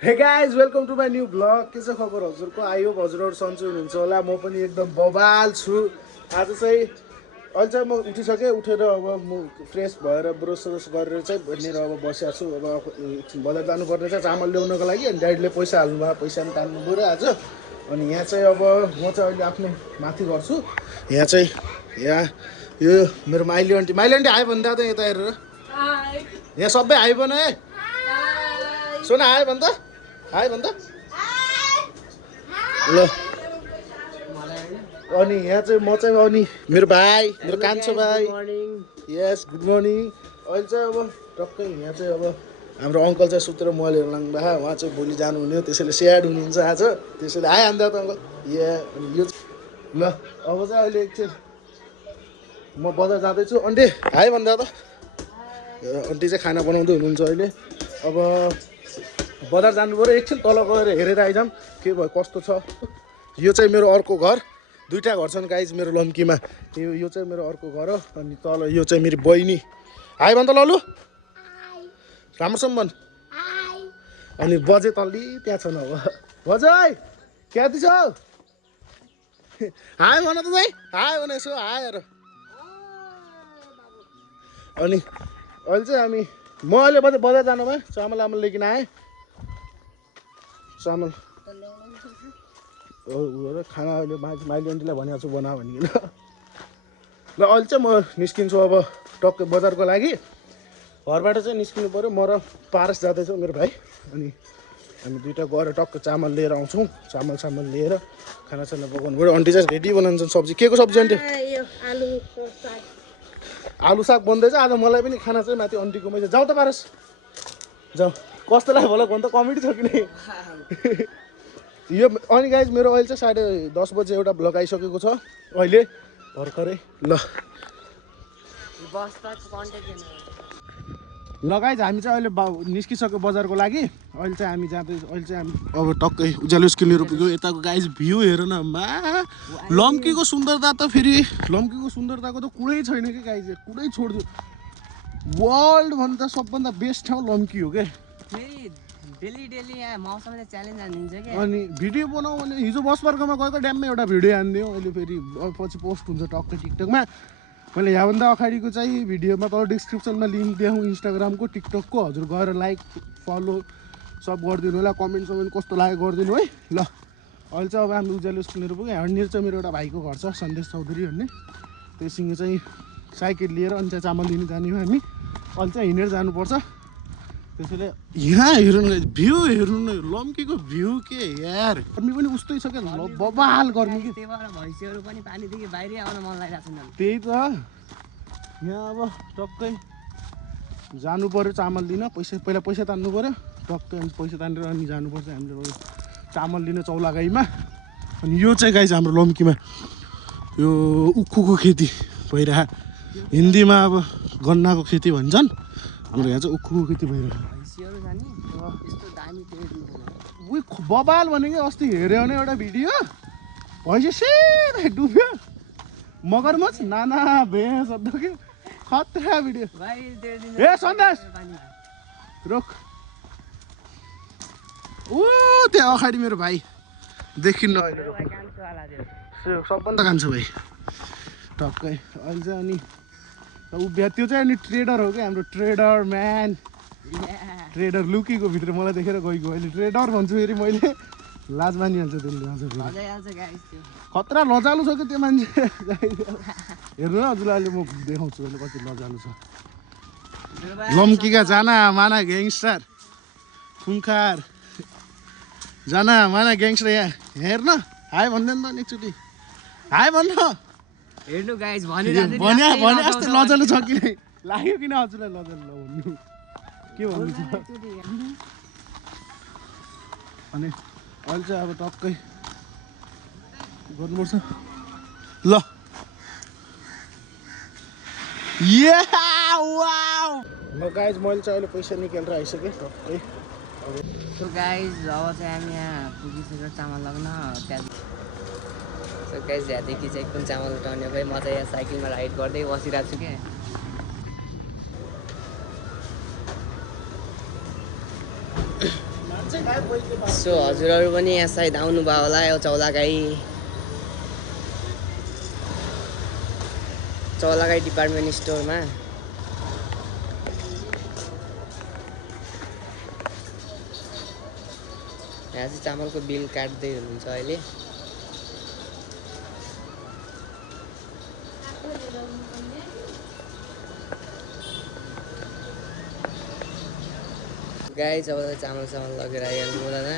हे guys welcome to my new blog. के छ खबर हजुरको? आई होप हजुरहरू सन्चै हुनुहुन्छ होला। म पनि एकदम बबाल छु। आज चाहिँ अहिले चाहिँ म उठिसकेँ। उठेर अब म फ्रेस भएर ब्रस गरेर चाहिँ भनेर अब बसेको छु। अब बजार जानुपर्ने छ चामल ल्याउनको लागि। अनि ड्याडीले पैसा हाल्नुभयो, पैसा पनि तान्नु पऱ्यो आज। अनि यहाँ चाहिँ अब म चाहिँ अहिले आफ्नो माथि गर्छु। यहाँ चाहिँ यो मेरो माइली आन्टी आयो भने त यता हेरेर यहाँ सबै आयो भने है सुन आयो भने त हाई भन त ल। अनि यहाँ चाहिँ म चाहिँ अनि मेरो भाइ मेरो कान्छो भाइ यस गुड मर्निङ। अहिले चाहिँ अब टक्कै यहाँ चाहिँ अब हाम्रो अङ्कल चाहिँ सुतेर मोबाइल हेर्नु लाग्नु भएको। उहाँ चाहिँ भोलि जानुहुने हो, त्यसैले स्याड हुनुहुन्छ आज। त्यसैले आइहाल्दा त अङ्कल अनि यो ल। अब चाहिँ अहिले एकछिन म बजार जाँदैछु। आन्टी हाई भन्दा त आन्टी चाहिँ खाना बनाउँदै हुनुहुन्छ अहिले। अब बजार जानु पऱ्यो, एकछिन तल गएर हेरेर आइजाऊँ के भयो कस्तो छ। यो चाहिँ मेरो अर्को घर, दुईवटा घर छन् गाइज मेरो लम्कीमा। यो चाहिँ मेरो अर्को घर हो। अनि तल यो चाहिँ मेरो बहिनी। हाई भन त ललु, राम्रोसँग भन। अनि बजे तल्ली त्यहाँ छन्। अब बजै क्याति छौ? हाई भन त भाइ, हाई भन यसो हायर। अनि अहिले चाहिँ हामी म अहिले बजार जानु भयो, चामल लिएर आएँ। चामल खाना अहिले माइली आन्टीलाई भनेको छु बना भनिकन। ल अहिले चाहिँ म निस्किन्छु अब टक्कै बजारको लागि। घरबाट चाहिँ निस्किनु पऱ्यो। म र पारस जाँदैछौँ मेरो भाइ। अनि हामी दुइटा गएर टक्कै चामल लिएर आउँछौँ। चामल लिएर खानासाना पकाउनु पऱ्यो। आन्टी चाहिँ रेडी बनाउँछन् सब्जी। के को सब्जी आन्टी? आलु साग बन्दैछ आज। मलाई पनि खाना चाहिँ माथि आन्टीकोमै छ। जाउँ त पारस जाउँ। कस्तो लाग्यो भला भन त, कमेडी छ कि नै यो। अनि गाइज मेरो अहिले चाहिँ 10:30 बजे एउटा भ्लग आइसकेको छ अहिले भर्खरै। ल गाइज हामी चाहिँ अहिले निस्किसक्यो बजारको लागि। अहिले चाहिँ हामी अब टक्कै उज्यालो स्किनहरू पुग्यो। यताको गाइज भ्यू हेर न मा, लम्कीको सुन्दरता त फेरि लम्कीको सुन्दरताको त कुरै छैन कि गाइज, कुरै छोड्छु। वर्ल्ड भन्दा सबभन्दा बेस्ट ठाउँ लम्की हो क्या। डेली यहाँ मौसमले च्यालेन्ज हानिदिन्छ कि। अनि भिडियो बनाऊ भने हिजो बस पार्कमा गएको ड्याममा एउटा भिडियो हानिदियो। अहिले फेरि पछि पोस्ट हुन्छ टक्कै टिकटकमा। मैले यहाँभन्दा अगाडिको चाहिँ भिडियोमा तल डिस्क्रिप्सनमा लिङ्क दिएँ इन्स्टाग्रामको टिकटकको। हजुर गएर लाइक फलो सब गरिदिनु होला। कमेन्ट कस्तो लाग्यो गरिदिनु है। ल अहिले चाहिँ अब हामी उज्यालो स्कुलहरू पुग्यो। यहाँनिर चाहिँ मेरो एउटा भाइको घर छ सन्देश चौधरी भन्ने। त्योसँग चाहिँ साइकल लिएर अनि चाहिँ चामल लिनु जाने हो हामी। अहिले चाहिँ हिँडेर जानुपर्छ। त्यसैले यहाँ हेर्नु न, भ्यू हेर्नु न, लम्कीको भ्यू के यार। गर्मी पनि उस्तै छ क्या, बबाल गर्मी कि। भैँसीहरू पनि पानीदेखि बाहिर आउन मन लागिरहेको छ। त्यही त यहाँ अब टक्कै जानु पऱ्यो चामल लिन। पहिला पैसा तान्नु पऱ्यो टक्कै। अनि पैसा तानेर अनि जानुपर्छ हामीले चामल लिन चौलागाईमा। अनि यो चाहिँ गाइज हाम्रो लम्कीमा यो उखुको खेती भइरह। हिन्दीमा अब गन्नाको खेती भन्छन्, हाम्रो यहाँ चाहिँ उखुको खेती भइरहेको। बबाल भने कि अस्ति हेऱ्यो भने एउटा भिडियो भैँसी सिधै डुब्यो। मगरमच्छ नाना भैँस के खतरा भिडियो। ए सन्देश रोक। त्यहाँ अगाडि मेरो भाइ देखिन्न अहिले। सबभन्दा कान्छ भाइ टक्कै अहिले चाहिँ। अनि त्यो चाहिँ अनि ट्रेडर हो क्या हाम्रो, ट्रेडर म्यान। ट्रेडर लुकीको भित्र मलाई देखेर गइगयो। अहिले ट्रेडर भन्छु फेरि मैले, लाज मानिहाल्छ त्यसले। हजुर खतरा लजालु छ कि त्यो मान्छे। हेर्नु न हजुरलाई अहिले म देखाउँछु अहिले कति लजालु छ। लम्कीका जाना माना ग्याङस्टर खुङखार जाना माना ग्याङस्टर यहाँ हेर्न। हाई भन्दैन त एकचोटि हाई भन्नु। हेर्नु गाइस भने जस्तो लजालु छ कि नै लाग्यो किन हजुरलाई लजालु भन्नु के भन्नु छ। अनि अहिले चाहिँ अब टक्कै गर्नुपर्छ। ल ल गाइज मैले चाहिँ अहिले पैसा निकालेर आइसकेँ टक्कै। सो गाइस अब चाहिँ हामी यहाँ पुगिसकेर चामल लाग्न त्यहाँ। सो गाइस यहाँदेखि चाहिँ कुन चामल उठाउने भए म चाहिँ यहाँ साइकलमा राइड गर्दै बसिरहेको छु क्या। सो हजुरहरू पनि यहाँ सायद आउनुभयो होला यो चौलागाई डिपार्टमेन्ट स्टोरमा। यहाँ चाहिँ चामलको बिल काट्दै हुनुहुन्छ अहिले। गाई अब चामल लगेर आइहाल्नु दादा।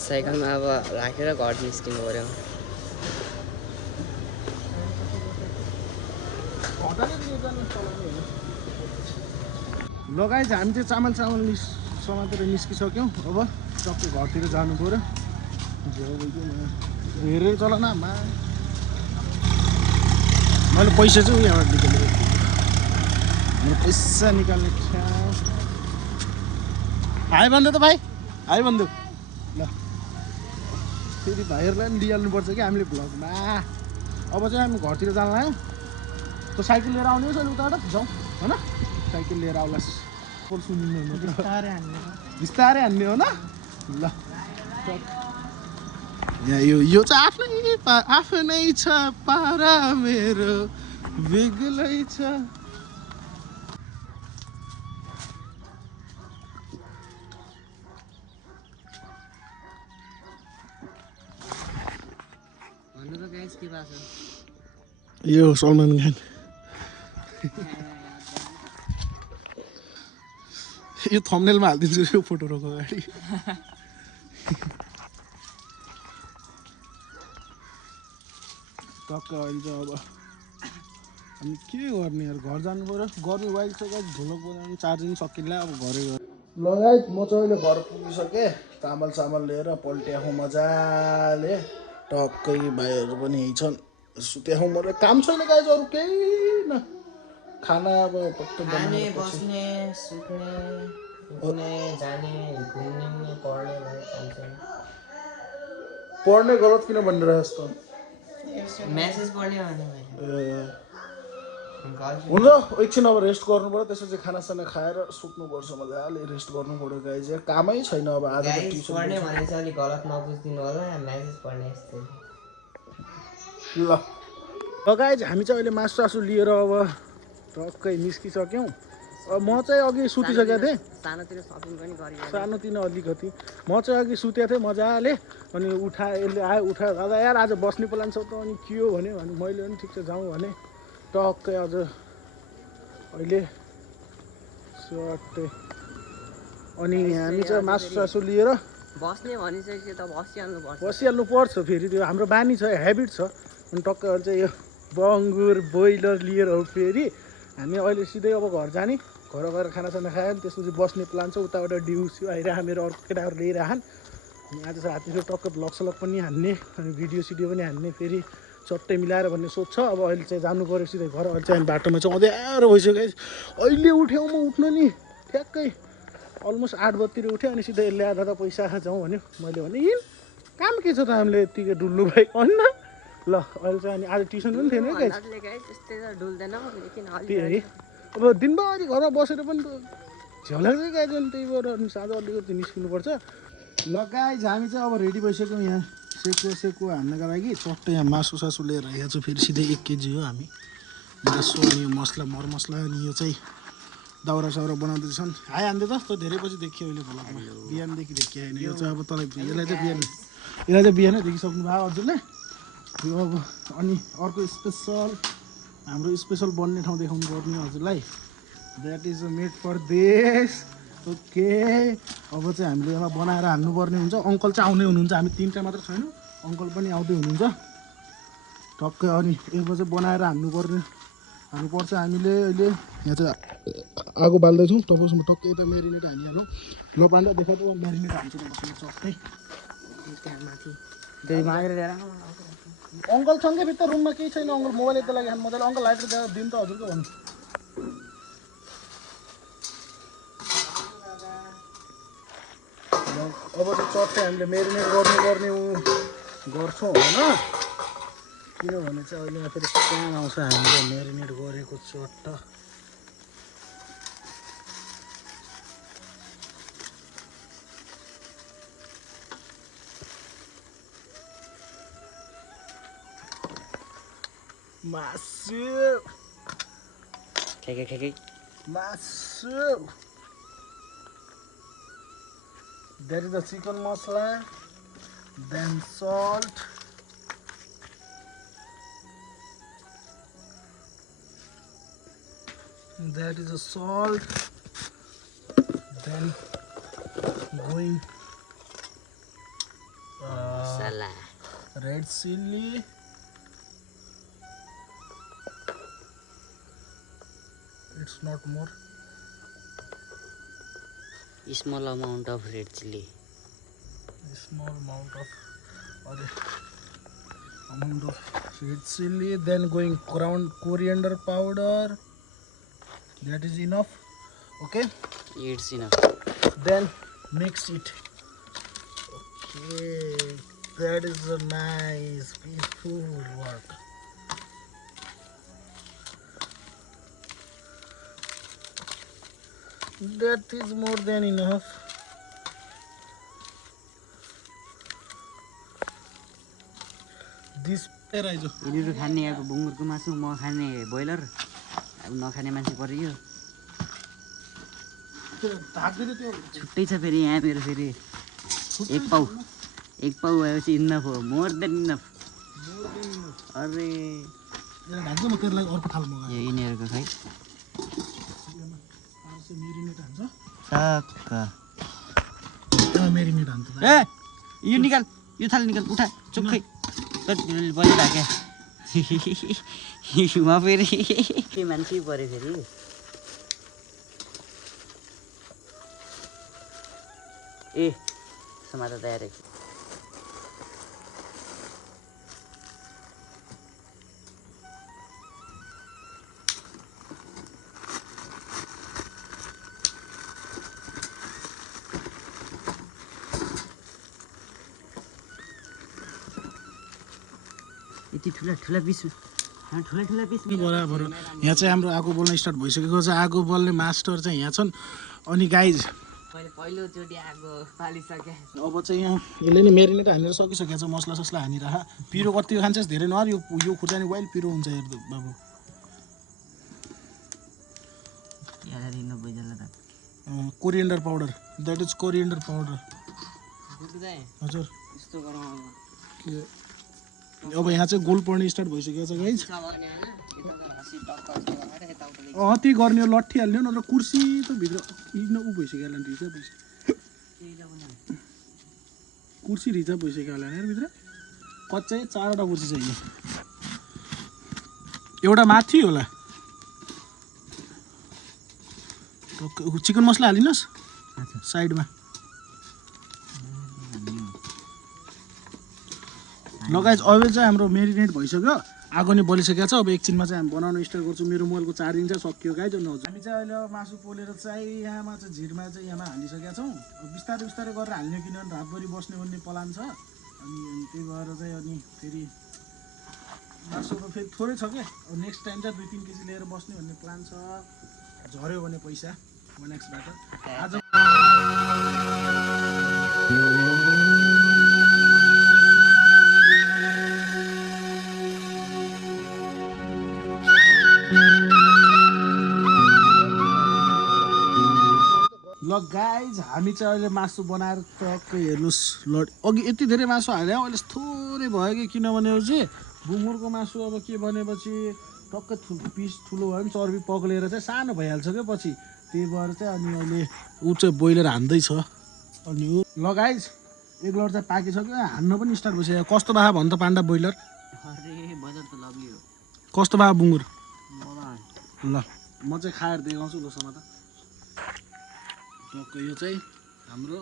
साइकलमा अब राखेर घर निस्किनु पर्यो। लगाइ हामी चाहिँ चामल समातेर निस्किसक्यौँ। अब टक्कै घरतिर जानु पऱ्यो। हेरेर चल न आमा। मैले पैसा चाहिँ यहाँबाट निकालेको। मेरो पैसा निकाल्ने हाई भन्दै त भाइ, हाई भन्दै ल। फेरि भाइहरूलाई पनि लिइहाल्नुपर्छ कि हामीले भ्लगमा। अब चाहिँ हामी घरतिर जानु आयो। त साइकल लिएर आउने हो उताबाट जाउँ होइन। साइकल लिएर आउला सुनिनु बिस्तारै हान्ने हो न ल। यहाँ यो चाहिँ आफ्नै छ पारा मेरो बेग्लै छ। यो सलमान खान यो थम्बनेलमा हालिदिन्छु यो फोटो रोको अगाडि। टक्क अहिले चाहिँ अब हामी के गर्ने यार, घर जानु पऱ्यो। गर्मी वाइल छ गाइस, भ्लग बनाउनु चार्जिङ सकिँला। अब घरै गएर ल गाइस, म चाहिँ अहिले घर पुगिसकेँ। चामल लिएर पल्ट्याएको मजाले। टक्कै भाइहरू पनि यहीँ छन्, सुत्याएको। मलाई काम छैन गाइस, अरू केही न। खाना अब पट्ट खाने, बस्ने, सुत्ने, उठ्ने, जाने, घुम्ने, पढ्ने गलत किन भनिरहेछ त? मेसेज पढ्ने हुन्छ एकछिन अब रेस्ट गर्नु पर्यो। त्यसपछि खानासाना खाएर सुत्नुपर्छ, मजाले रेस्ट गर्नु पर्यो गाइस। कामै छैन अब आज त ट्युसन पढ्ने भने चाहिँ अलि गलत नबुझिदिनु होला। मेसेज पढ्ने यस्तै ल। गाइस हामी चाहिँ अहिले मासु लिएर अब टक्कै निस्किसक्यौँ। म चाहिँ अघि सुतिसकेको थिएँ। सानोतिनो अलिकति म चाहिँ अघि सुतेको थिएँ मजाले। अनि यसले आयो उठायो, दादा यार आज बस्ने प्लान छ त। अनि के हो भने मैले पनि ठिक छ जाउँ भने टक्कै आज अहिले सट्टै। अनि हामी चाहिँ मासु लिएर बस्ने भनिसकेपछि त बसिहाल्नु पर्छ। फेरि त्यो हाम्रो बानी छ, हेबिट छ। अनि टक्कै अहिले चाहिँ यो बङ्गुर ब्रोइलर लिएर हो फेरि हामी अहिले सिधै अब घर जाने। घर गएर खानासाना खायो नि त्यसपछि बस्ने प्लान छ। उताबाट डिउस्यु आइरह मेरो अर्को केटाहरू ल्याइरहन्। अनि आज चाहिँ राति चाहिँ टक्कै भ्लग सलग पनि हान्ने, अनि भिडियो पनि हान्ने फेरि चट्टै मिलाएर भन्ने सोच छ। अब अहिले चाहिँ जानु पऱ्यो सिधै घर। अहिले चाहिँ हामी बाटोमा चाहिँ अँध्यारो भइसक्यो। अहिले उठ्यौँ, म उठ्नु नि ठ्याक्कै अलमोस्ट 8 बजीतिर उठ्यो। अनि सिधै ल्याएर दादा पैसा जाउँ भन्यो। मैले भने यिन काम के छ त, हामीले यत्तिकै डुल्नु भाइ होइन ल। अहिले चाहिँ अनि आज ट्युसन पनि थिएन क्या। अब दिनभरि घरमा बसेर पनि त झ्याउ लाग्छ क्या। त्यही भएर अनि साँझ अलिकति निस्किनुपर्छ। ल गाइस हामी चाहिँ अब रेडी भइसक्यौँ यहाँ सेको हान्नका लागि। चट्टै यहाँ मासु लिएर आएको छु। फेरि सिधै 1 केजी हो हामी मासु। अनि यो मसला मरमसला अनि यो चाहिँ दाउरा बनाउँदैछन्। हाई हान्दै त धेरै पछि देखियो अहिले भ्लगमा, बिहानदेखि देखियो होइन। यो चाहिँ अब तँलाई यसलाई चाहिँ बिहानै देखिसक्नु भयो हजुरले यो अब। अनि अर्को हाम्रो स्पेसल बन्ने ठाउँ देखाउनु पर्ने हजुरलाई। That is made for this. Okay अब चाहिँ हामीले यसमा बनाएर हाल्नुपर्ने हुन्छ। अङ्कल चाहिँ आउँदै हुनुहुन्छ, हामी 3टा मात्र छैनौँ, अङ्कल पनि आउँदै हुनुहुन्छ टक्कै। अनि यसमा चाहिँ बनाएर हाल्नुपर्छ हामीले। अहिले यहाँ चाहिँ आगो बाल्दैछौँ। तपाईँसँग टक्कै यता म्यारिनेट हानिहालौँ। ल पाण्डा देखाएको म्यारिनेट हाल्छु टक्कै। अङ्कल सँगै भित्र रुममा केही छैन। अङ्कल मोबाइल यता लागि मजाले अङ्कल लाइटर दिनु त हजुरको भन्नु। अब चाहिँ चट्टै हामीले म्यारिनेट गर्नुपर्ने गर्छौँ होइन। किनभने चाहिँ अहिले फेरि काम आउँछ हामीले म्यारिनेट गरेको चट्ट। Massive. Kek. Massive. That is the chicken masala. Then salt. That is the salt. Then going Masala. red chili. It's not more. Small amount of red chili. A small amount of red chili. Then going ground coriander powder. That is enough. Okay. It's enough. Then mix it. Okay. That is a nice, peaceful work. That is more than enough. This राइजो यिनीहरू खाने अब बुङ्गुरको मासु म खाने broiler अब नखाने मान्छे परियो छुट्टै छ फेरि यहाँ मेरो फेरि एक पाउ भएपछि इन्नफ हो मोर देन इन्नफ अरे ढाक्छ म तेरो लागि अर्को थाल मगाएँ यो यिनीहरूको खै मेरिनेट हान्छ सक्क मेरिनेट हान्छ ए यो निकाल यो थाल निकाल उठा चुक्कै बलि ढाके म फेरि के मान्छे पऱ्यो फेरि ए समाता तयार यति ठुला पिस बराबर यहाँ चाहिँ हाम्रो आगो बल्न स्टार्ट भइसकेको छ आगो बल्ने मास्टर चाहिँ यहाँ छन् अनि गाइज मैले पहिलोचोटि आगो पालिसकेँ अब चाहिँ यहाँ यसले नि मेरिनेट हानेर सकिसकेको छ मसला ससला हानिरह पिरो कति खान्छस् धेरै नहाल यो खुर्सानी वाइल पिरो हुन्छ हेर्नु बाबु coriander powder that is coriander powder हजुर यस्तो गरौँ अब यहाँ चाहिँ गोल पर्ने स्टार्ट भइसकेको छ गाइज त्यही गर्ने हो लट्ठी हाल्ने हो नत्र कुर्सी त भित्र ऊ भइसक्यो होला नि रिजर्भ कुर्सी रिजर्भ भइसक्यो होला नि भित्र कच्चै 4वटा कुर्सी चाहियो एउटा माथि होला चिकन मसला हालिनुहोस् साइडमा लगाइज अब चाहिँ हाम्रो मेरिनेट भइसक्यो आगो नि बलिसकेको छ अब एकछिनमा चाहिँ हामी बनाउन स्टार्ट गर्छौँ मेरो मोबाइलको चार्जिङ चाहिँ सकियो गाइज नहुन्छ हामी चाहिँ अहिले मासु पोलेर चाहिँ यहाँमा चाहिँ झिरमा चाहिँ यहाँमा हालिसकेका छौँ बिस्तारै बिस्तारै गरेर हाल्ने किनभने रातभरि बस्ने भन्ने प्लान छ अनि त्यही भएर चाहिँ अनि फेरि मासुको फेरि थोरै छ क्या अब नेक्स्ट टाइम चाहिँ 2-3 केजी लिएर बस्ने भन्ने प्लान छ झऱ्यो भने पैसा नेक्स्टबाट आज ल गाइज हामी चाहिँ अहिले मासु बनाएर टक्कै हेर्नुहोस् लड अघि यति धेरै मासु हाल्यो अहिले थोरै भयो कि किनभने चाहिँ बुङ्गुरको मासु अब के भनेपछि टक्कै पिस ठुलो भयो भने चर्बी पग्लेर चाहिँ सानो भइहाल्छ क्या पछि त्यही भएर चाहिँ अनि अहिले ऊ चाहिँ बोइलर हान्दैछ अनि ल गाइज एक लड चाहिँ पाकिसक्यो हान्न पनि स्टार्ट भइसक्यो कस्तो भए भन् त पाण्डा बोइलर कस्तो भए बुङ्गुर ल म चाहिँ खाएर देखाउँछु ल समाता टक्कै यो चाहिँ हाम्रो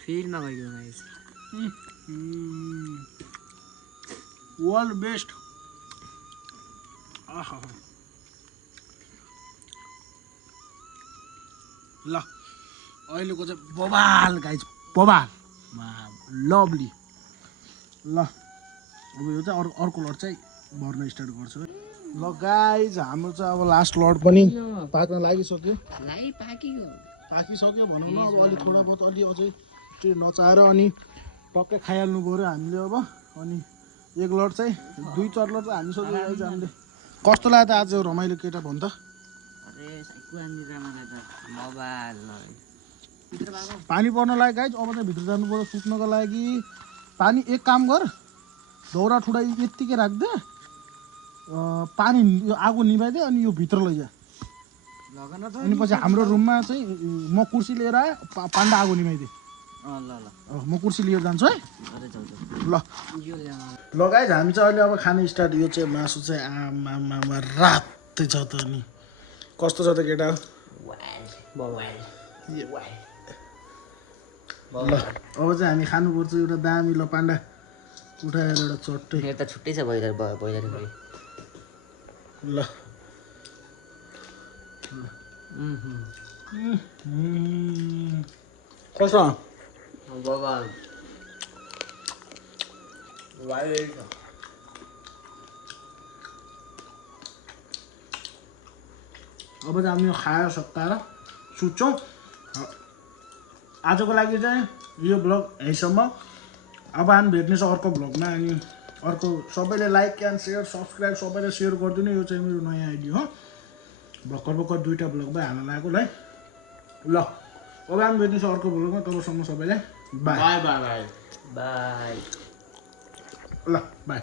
फिल्डमा गइगयो गाइस वर्ल्ड बेस्ट ल अहिलेको चाहिँ बबाल गाइज बबाल लभली ल अब यो चाहिँ अर्को लड चाहिँ भर्न स्टार्ट गर्छु ल गाइज हाम्रो चाहिँ अब लास्ट लड पनि पाक्न लागिसक्यो पाकिसक्यो भनौँ न अब अलि थोडा बहुत अलि अझै त्यो नचाहेर अनि टक्कै खाइहाल्नु पऱ्यो हामीले अब अनि एक लट चाहिँ 2-4 लट चाहिँ हानिसक्यो गाइज हामीले कस्तो लाग्यो त आज रमाइलो केटा भन् त पानी पर्न लाग्यो गाइज अब चाहिँ भित्र जानु पर्यो सुत्नको लागि पानी एक काम गर दौरा ठुडा यत्तिकै राख्दे पानी यो आगो निभाइदे अनि यो भित्र लैजा अनि पछि हाम्रो रुममा चाहिँ म कुर्सी लिएर आएँ पाण्डा आगो निभाइदिए म कुर्सी लिएर जान्छु है ल ल गाइज हामी चाहिँ अहिले अब खाने स्टार्ट यो चाहिँ मासु चाहिँ आमामा रातै छ त नि कस्तो छ त केटा ल अब चाहिँ हामी खानुपर्छ एउटा दामी ल पाण्डा उठाएर एउटा चट्टै मेरो त छुट्टै छ बैदारी ल कस्तो अब चाहिँ हामी खाएर सकाएर सुत्छौँ आजको लागि चाहिँ यो भ्लग यहीँसम्म अब हामी भेट्ने छ अर्को भ्लगमा अनि अर्को सबैले लाइक एन्ड सेयर सब्सक्राइब सबैले सेयर गरिदिनु यो चाहिँ मेरो नयाँ आइडी हो भर्खर 2टा भ्लगमा हाल्न लागेको ल ल अब हामी भेट्ने छ अर्को भ्लगमा तबसम्म सबैलाई बाई बाई बाई बाई ल बाई